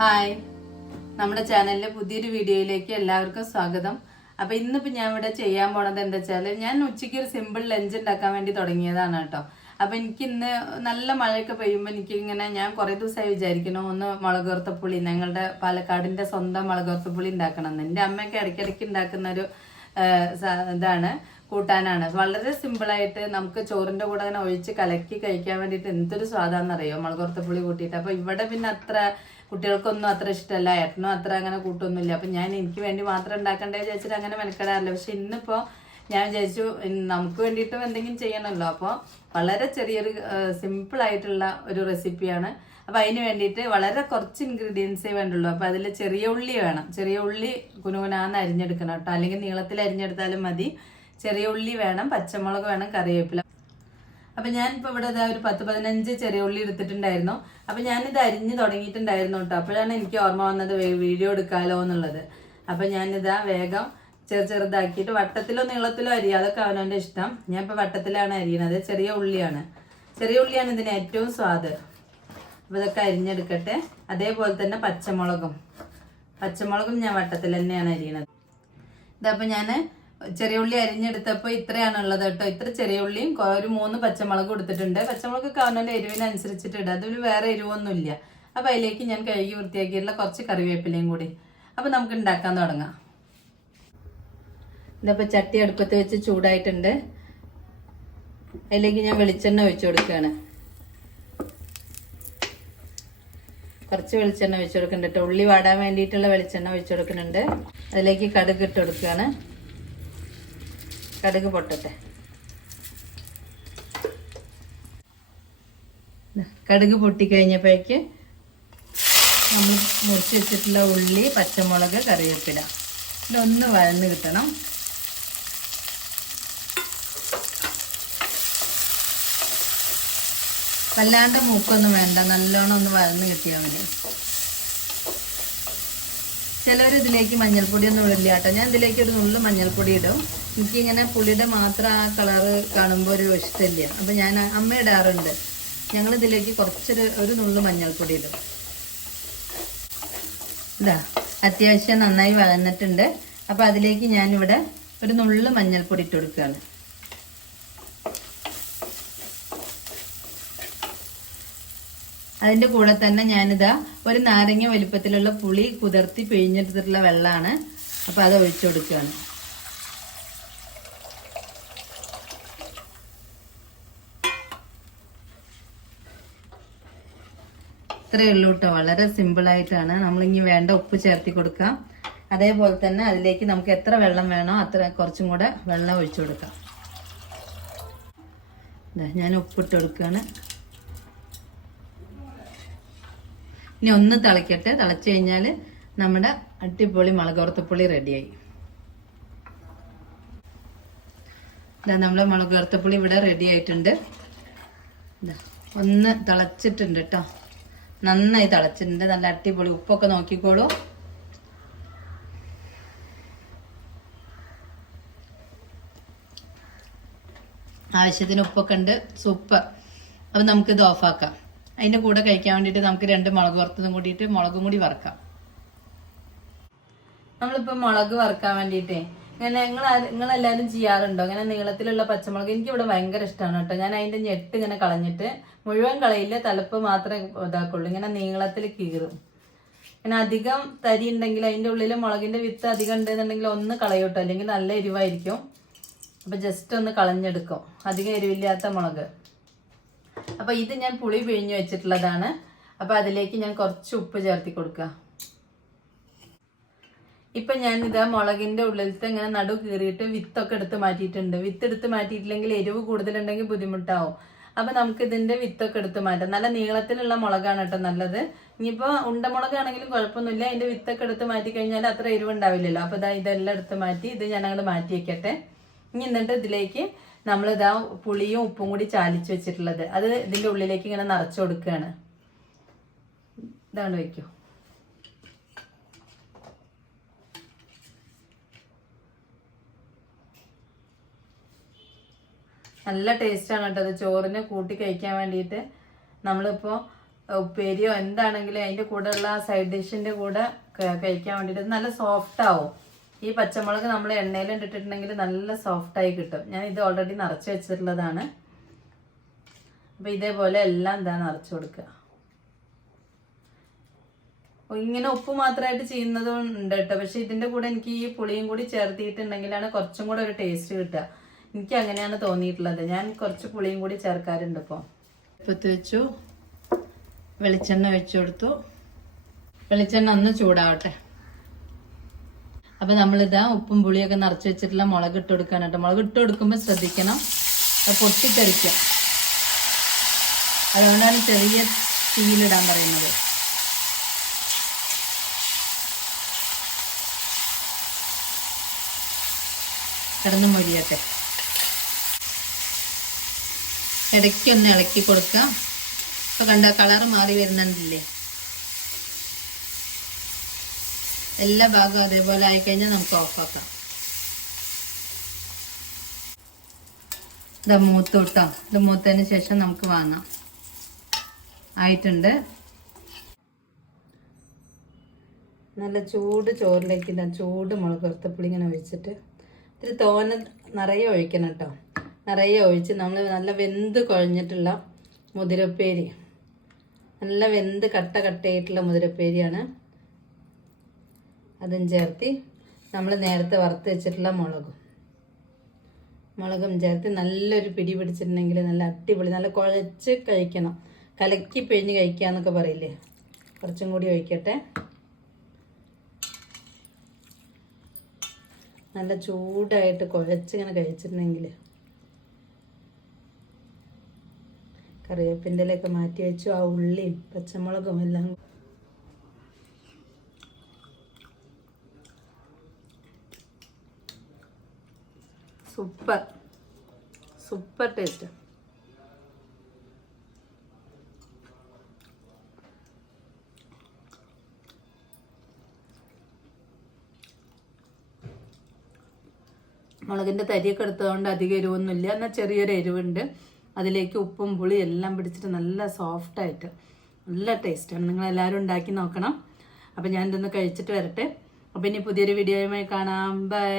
Hi. നമ്മുടെ ചാനലിലെ പുതിയൊരു വീഡിയോയിലേക്ക് എല്ലാവർക്കും സ്വാഗതം. അപ്പൊ ഇന്നിപ്പോ ഞാൻ ഇവിടെ ചെയ്യാൻ പോണത് എന്താ വെച്ചാൽ ഞാൻ ഉച്ചയ്ക്ക് ഒരു സിമ്പിൾ ലഞ്ച് ഉണ്ടാക്കാൻ വേണ്ടി തുടങ്ങിയതാണ് കേട്ടോ. അപ്പൊ എനിക്ക് ഇന്ന് നല്ല മഴയൊക്കെ പെയ്യുമ്പോൾ എനിക്ക് ഇങ്ങനെ ഞാൻ കുറെ ദിവസമായി വിചാരിക്കണം ഒന്ന് മുളകുർത്തപ്പുളി ഞങ്ങളുടെ പാലക്കാടിന്റെ സ്വന്തം മുളകുർത്തപ്പുളി ഉണ്ടാക്കണം എന്ന്. എന്റെ അമ്മയൊക്കെ ഇടയ്ക്കിടയ്ക്ക് ഉണ്ടാക്കുന്ന ഒരു ഇതാണ് കൂട്ടാനാണ്. വളരെ സിമ്പിളായിട്ട് നമുക്ക് ചോറിന്റെ കൂടെ അങ്ങനെ ഒഴിച്ച് കലക്കി കഴിക്കാൻ വേണ്ടിയിട്ട് എന്തൊരു സ്വാദാന്നറിയോ? മുളകുർത്തപ്പുളി കൂട്ടിയിട്ട്. അപ്പൊ ഇവിടെ പിന്നെ അത്ര കുട്ടികൾക്കൊന്നും അത്ര ഇഷ്ടമല്ല ഏട്ടനും അത്ര അങ്ങനെ കൂട്ടൊന്നുമില്ല. അപ്പം ഞാൻ എനിക്ക് വേണ്ടി മാത്രം ഉണ്ടാക്കണ്ടേ വിചാരിച്ചിട്ട് അങ്ങനെ മെനക്കെടാറില്ല. പക്ഷെ ഇന്നിപ്പോൾ ഞാൻ വിചാരിച്ചു നമുക്ക് വേണ്ടിയിട്ടും എന്തെങ്കിലും ചെയ്യണമല്ലോ അപ്പോൾ വളരെ ചെറിയൊരു സിമ്പിളായിട്ടുള്ള ഒരു റെസിപ്പിയാണ് അപ്പോൾ അതിന് വേണ്ടിയിട്ട് വളരെ കുറച്ച് ഇൻഗ്രീഡിയൻസേ വേണ്ടുള്ളൂ. അപ്പോൾ അതിൽ ചെറിയ ഉള്ളി വേണം. ചെറിയ ഉള്ളി കുനുകുനാന്ന് അരിഞ്ഞെടുക്കണം കേട്ടോ. അല്ലെങ്കിൽ നീളത്തിൽ അരിഞ്ഞെടുത്താലും മതി. ചെറിയ ഉള്ളി വേണം പച്ചമുളക് വേണം കറിവേപ്പില അപ്പൊ ഞാനിപ്പോ ഇവിടെ ഒരു പത്ത് പതിനഞ്ച് ചെറിയ ഉള്ളി എടുത്തിട്ടുണ്ടായിരുന്നു. അപ്പൊ ഞാനിത് അരിഞ്ഞ് തുടങ്ങിയിട്ടുണ്ടായിരുന്നു കേട്ടോ. അപ്പോഴാണ് എനിക്ക് ഓർമ്മ വന്നത് വീഡിയോ എടുക്കാലോ എന്നുള്ളത്. അപ്പൊ ഞാനിതാ വേഗം ചെറു ചെറുതാക്കിയിട്ട് വട്ടത്തിലോ നീളത്തിലോ അരി അതൊക്കെ അവനവന്റെ ഇഷ്ടം. ഞാൻ ഇപ്പൊ വട്ടത്തിലാണ് അരിയണത്. ചെറിയ ഉള്ളിയാണ്. ചെറിയ ഉള്ളിയാണ് ഇതിന് ഏറ്റവും സ്വാദ്. അപ്പൊ ഇതൊക്കെ അരിഞ്ഞെടുക്കട്ടെ. അതേപോലെ തന്നെ പച്ചമുളകും. പച്ചമുളകും ഞാൻ വട്ടത്തിൽ തന്നെയാണ് അരിയണത് ഇതപ്പോൾ ഞാൻ ചെറിയ ഉള്ളി അരിഞ്ഞെടുത്തപ്പോൾ ഇത്രയാണ് ഉള്ളത് കേട്ടോ. ഇത്ര ചെറിയ ഉള്ളിയും ഒരു മൂന്ന് പച്ചമുളക് കൊടുത്തിട്ടുണ്ട് പച്ചമുളക് അവനവന്റെ എരിവിനനുസരിച്ചിട്ട് ഇടുക അതിൽ വേറെ എരിവൊന്നുമില്ല. അപ്പോൾ അതിലേക്ക് ഞാൻ കഴുകി വൃത്തിയാക്കിയിട്ടുള്ള കുറച്ച് കറിവേപ്പിലയും കൂടി. അപ്പോൾ നമുക്ക് ഉണ്ടാക്കാൻ തുടങ്ങാം. ഇതപ്പോൾ ചട്ടി അടുപ്പത്ത് വെച്ച് ചൂടായിട്ടുണ്ട്. അതിലേക്ക് ഞാൻ വെളിച്ചെണ്ണ ഒഴിച്ചു കൊടുക്കുകയാണ്. കുറച്ച് വെളിച്ചെണ്ണ ഒഴിച്ചു കൊടുക്കുന്നുണ്ട് ഉള്ളി വാടാൻ വേണ്ടിയിട്ടുള്ള വെളിച്ചെണ്ണ ഒഴിച്ചു കൊടുക്കുന്നുണ്ട്. അതിലേക്ക് കടുക് ഇട്ട് കൊടുക്കുകയാണ്. കടുക് പൊട്ടട്ടെ. കടുക് പൊട്ടിക്കഴിഞ്ഞപ്പോഴേക്ക് നമ്മൾ മുറിച്ച് വെച്ചിട്ടുള്ള ഉള്ളി പച്ചമുളക് കറിവേപ്പില. ഇതൊന്ന് വഴന്ന് കിട്ടണം. വല്ലാണ്ട് മൂക്കൊന്നും വേണ്ട. നല്ലോണം ഒന്ന് വഴന്ന് കിട്ടിയാൽ മതി. ചിലർ ഇതിലേക്ക് മഞ്ഞൾപ്പൊടി ഒന്നും ഇടില്ല കേട്ടോ. ഞാൻ ഇതിലേക്ക് ഒരു നുള്ളു മഞ്ഞൾപ്പൊടി ഇടും. എനിക്ക് ഇങ്ങനെ പുളിയുടെ മാത്രം ആ കളറ് കാണുമ്പോൾ ഒരു ഇഷ്ടമില്ല. അപ്പം ഞാൻ അമ്മ ഇടാറുണ്ട്. ഞങ്ങൾ ഇതിലേക്ക് കുറച്ചൊരു ഒരു നുള്ളു മഞ്ഞൾപ്പൊടി ഇടും. ഇതാ അത്യാവശ്യം നന്നായി വഴന്നിട്ടുണ്ട്. അപ്പം അതിലേക്ക് ഞാനിവിടെ ഒരു നുള്ളു മഞ്ഞൾപ്പൊടി ഇട്ട് കൊടുക്കുകയാണ്. അതിന്റെ കൂടെ തന്നെ ഞാനിതാ ഒരു നാരങ്ങ വലിപ്പത്തിലുള്ള പുളി കുതിർത്തി പിഴിഞ്ഞെടുത്തിട്ടുള്ള വെള്ളമാണ്. അപ്പോൾ അത് ഒഴിച്ചു കൊടുക്കുകയാണ്. ഇത്രയേ ഉള്ളൂ കേട്ടോ. വളരെ സിമ്പിൾ ആയിട്ടാണ്. നമ്മളിനി വേണ്ട ഉപ്പ് ചേർത്തി കൊടുക്കാം. അതേപോലെ തന്നെ അതിലേക്ക് നമുക്ക് എത്ര വെള്ളം വേണോ അത്ര കുറച്ചും കൂടെ വെള്ളം ഒഴിച്ചു കൊടുക്കാം. ഞാൻ ഉപ്പിട്ട് കൊടുക്കുകയാണ്. ഇനി ഒന്ന് തിളയ്ക്കട്ടെ തിളച്ച് കഴിഞ്ഞാൽ നമ്മുടെ അടിപൊളി മുളകുറത്തപ്പുളി റെഡിയായി. ഇതാ നമ്മളെ മുളകുറത്തപ്പുളി ഇവിടെ റെഡി ആയിട്ടുണ്ട്. ഒന്ന് തിളച്ചിട്ടുണ്ട് കേട്ടോ നന്നായി തിളച്ചിട്ടുണ്ട്. നല്ല അടിപൊളി ഉപ്പൊക്കെ നോക്കിക്കോളൂ. ആവശ്യത്തിന് ഉപ്പൊക്കെ ഉണ്ട്. സൂപ്പർ. അപ്പം നമുക്കിത് ഓഫാക്കാം. അതിന്റെ കൂടെ കഴിക്കാൻ വേണ്ടിയിട്ട് നമുക്ക് രണ്ട് മുളക് വറുത്തതും കൂടിയിട്ട് മുളകും കൂടി വറുക്കാം. നമ്മളിപ്പോൾ മുളക് വറുക്കാൻ വേണ്ടിയിട്ടേ ഇങ്ങനെ നിങ്ങൾ നിങ്ങളെല്ലാവരും ചെയ്യാറുണ്ടോ? ഇങ്ങനെ നീളത്തിലുള്ള പച്ചമുളക് എനിക്ക് ഇവിടെ ഭയങ്കര ഇഷ്ടമാണ് കേട്ടോ. ഞാൻ അതിന്റെ ഞെട്ട് ഇങ്ങനെ കളഞ്ഞിട്ട് മുഴുവൻ കളയില്ല തലപ്പ് മാത്രമേ ഇതാക്കുള്ളൂ. ഇങ്ങനെ നീളത്തിൽ കീറും. പിന്നെ അധികം തരി ഉണ്ടെങ്കിൽ അതിന്റെ ഉള്ളിൽ മുളകിന്റെ വിത്ത് അധികം ഉണ്ടെന്നുണ്ടെങ്കിൽ ഒന്ന് കളയൂട്ടോ അല്ലെങ്കിൽ നല്ല എരിവായിരിക്കും. അപ്പോൾ ജസ്റ്റ് ഒന്ന് കളഞ്ഞെടുക്കും. അധികം എരിവില്ലാത്ത മുളക്. അപ്പൊ ഇത് ഞാൻ പുളി പിഴിഞ്ഞു വെച്ചിട്ടുള്ളതാണ്. അപ്പൊ അതിലേക്ക് ഞാൻ കുറച്ച് ഉപ്പ് ചേർത്തി കൊടുക്കുക. ഇപ്പൊ ഞാൻ ഇതാ മുളകിന്റെ ഉള്ളിലത്തെ ഇങ്ങനെ നടു കീറിയിട്ട് വിത്തൊക്കെ എടുത്ത് മാറ്റിയിട്ടുണ്ട്. വിത്ത് എടുത്ത് മാറ്റിയിട്ടില്ലെങ്കിൽ എരിവ് കൂടുതലുണ്ടെങ്കിൽ ബുദ്ധിമുട്ടാവും. അപ്പൊ നമുക്ക് ഇതിന്റെ വിത്തൊക്കെ എടുത്ത് മാറ്റാം. നല്ല നീളത്തിലുള്ള മുളകാണ് കേട്ടോ നല്ലത്. ഇനിയിപ്പോ ഉണ്ടമുളകാണെങ്കിലും കുഴപ്പമൊന്നുമില്ല. അതിന്റെ വിത്തൊക്കെ എടുത്ത് മാറ്റി കഴിഞ്ഞാൽ അത്ര എരിവ് ഉണ്ടാവില്ലല്ലോ അപ്പൊ ഇതാ ഇതെല്ലാം എടുത്ത് മാറ്റി ഇത് ഞാൻ അങ്ങോട്ട് മാറ്റി വെക്കട്ടെ. ഇനി എന്നിട്ട് ഇതിലേക്ക് നമ്മൾ ഇതാ പുളിയും ഉപ്പും കൂടി ചാലിച്ച് വെച്ചിട്ടുള്ളത്. അത് ഇതിന്റെ ഉള്ളിലേക്ക് ഇങ്ങനെ നിറച്ചു കൊടുക്കുകയാണ് ഇതാണ് വെക്കൂ. നല്ല ടേസ്റ്റാണ് കേട്ടോ ചോറിന് കൂട്ടി കഴിക്കാൻ വേണ്ടിയിട്ട് നമ്മളിപ്പോൾ ഉപ്പേരിയോ എന്താണെങ്കിലും അതിന്റെ കൂടെ ഉള്ള സൈഡ് ഡിഷിന്റെ കൂടെ കഴിക്കാൻ വേണ്ടിയിട്ട് നല്ല സോഫ്റ്റ് ആവും. ഈ പച്ചമുളക് നമ്മൾ എണ്ണയിൽ ഇട്ടിട്ടുണ്ടെങ്കിൽ നല്ല സോഫ്റ്റായി കിട്ടും. ഞാൻ ഇത് ഓൾറെഡി നിറച്ച് വെച്ചിട്ടുള്ളതാണ്. അപ്പൊ ഇതേപോലെ എല്ലാം എന്താ നിറച്ചു കൊടുക്കുക. ഇങ്ങനെ ഉപ്പ് മാത്രമായിട്ട് ചെയ്യുന്നതും ഉണ്ട് കേട്ടോ. പക്ഷെ ഇതിന്റെ കൂടെ എനിക്ക് ഈ പുളിയും കൂടി ചേർത്തിട്ടുണ്ടെങ്കിലാണ് കുറച്ചും കൂടെ ഒരു ടേസ്റ്റ് കിട്ടുക. എനിക്ക് അങ്ങനെയാണ് തോന്നിയിട്ടുള്ളത്. ഞാൻ കുറച്ച് പുളിയും കൂടി ചേർക്കാറുണ്ട് ഇപ്പോൾ ഇപ്പത്ത് വെച്ചു. വെളിച്ചെണ്ണ വെച്ചു കൊടുത്തു. വെളിച്ചെണ്ണ ഒന്ന് ചൂടാവട്ടെ. അപ്പൊ നമ്മളിതാ ഉപ്പും പുളിയൊക്കെ നിറച്ച് വെച്ചിട്ടുള്ള മുളക് ഇട്ട് കൊടുക്കാൻ കേട്ടോ. മുളക് ഇട്ട് കൊടുക്കുമ്പോൾ ശ്രദ്ധിക്കണം. പൊട്ടിത്തെറിക്കും. അതുകൊണ്ടാണ് ചെറിയ തീയിലിടാൻ പറയുന്നത്. കിടന്ന് മൊരിയട്ടെ. ഇടയ്ക്കൊന്ന് ഇളക്കി കൊടുക്കുക ഇപ്പൊ കണ്ട കളർ മാറി വരുന്നുണ്ടില്ലേ? എല്ലാ ഭാഗവും അതേപോലെ ആയിക്കഴിഞ്ഞാൽ നമുക്ക് ഓഫാക്കാം ഇത് മൂത്ത് കൊടുത്താം. ഇത് മൂത്തതിന് ശേഷം നമുക്ക് വാങ്ങാം. ആയിട്ടുണ്ട്. നല്ല ചൂട് ചോറിലേക്ക് ഇതാ ചൂട് മുളക് വറുത്തപ്പുളി ഇങ്ങനെ ഒഴിച്ചിട്ട് ഇത്തിരി തോന നിറയെ ഒഴിക്കണം കേട്ടോ. നിറയെ ഒഴിച്ച് നമ്മൾ നല്ല വെന്ത് കുഴഞ്ഞിട്ടുള്ള മുതിരപ്പേരി. നല്ല വെന്ത് കട്ട കട്ടയായിട്ടുള്ള മുതിരപ്പേരിയാണ്. അതും ചേർത്തി നമ്മൾ നേരത്തെ വറുത്ത് വെച്ചിട്ടുള്ള മുളകും. മുളകും ചേർത്ത് നല്ലൊരു പിടി പിടിച്ചിട്ടുണ്ടെങ്കിൽ നല്ല അടിപൊളി നല്ല കുഴച്ച് കഴിക്കണം. കലക്കി പിഴിഞ്ഞ് കഴിക്കുക എന്നൊക്കെ പറയില്ലേ? കുറച്ചും കൂടി ഒഴിക്കട്ടെ. നല്ല ചൂടായിട്ട് കുഴച്ചിങ്ങനെ കഴിച്ചിട്ടുണ്ടെങ്കിൽ കറിവേപ്പിന്റെ ഇലയൊക്കെ മാറ്റി വെച്ചു. ആ ഉള്ളിയും പച്ചമുളകും എല്ലാം സൂപ്പർ. Super taste. മുളകിന്റെ തരിയൊക്കെ എടുത്തതുകൊണ്ട് അധികം എരിവൊന്നുമില്ല. എന്നാൽ ചെറിയൊരു എരിവുണ്ട്. അതിലേക്ക് ഉപ്പും പുളി എല്ലാം പിടിച്ചിട്ട് നല്ല സോഫ്റ്റായിട്ട് നല്ല ടേസ്റ്റാണ് നിങ്ങൾ എല്ലാവരും ഉണ്ടാക്കി നോക്കണം. അപ്പം ഞാൻ ഇതൊന്ന് കഴിച്ചിട്ട് വരട്ടെ. അപ്പം ഇനി പുതിയൊരു വീഡിയോയുമായി കാണാം. ബൈ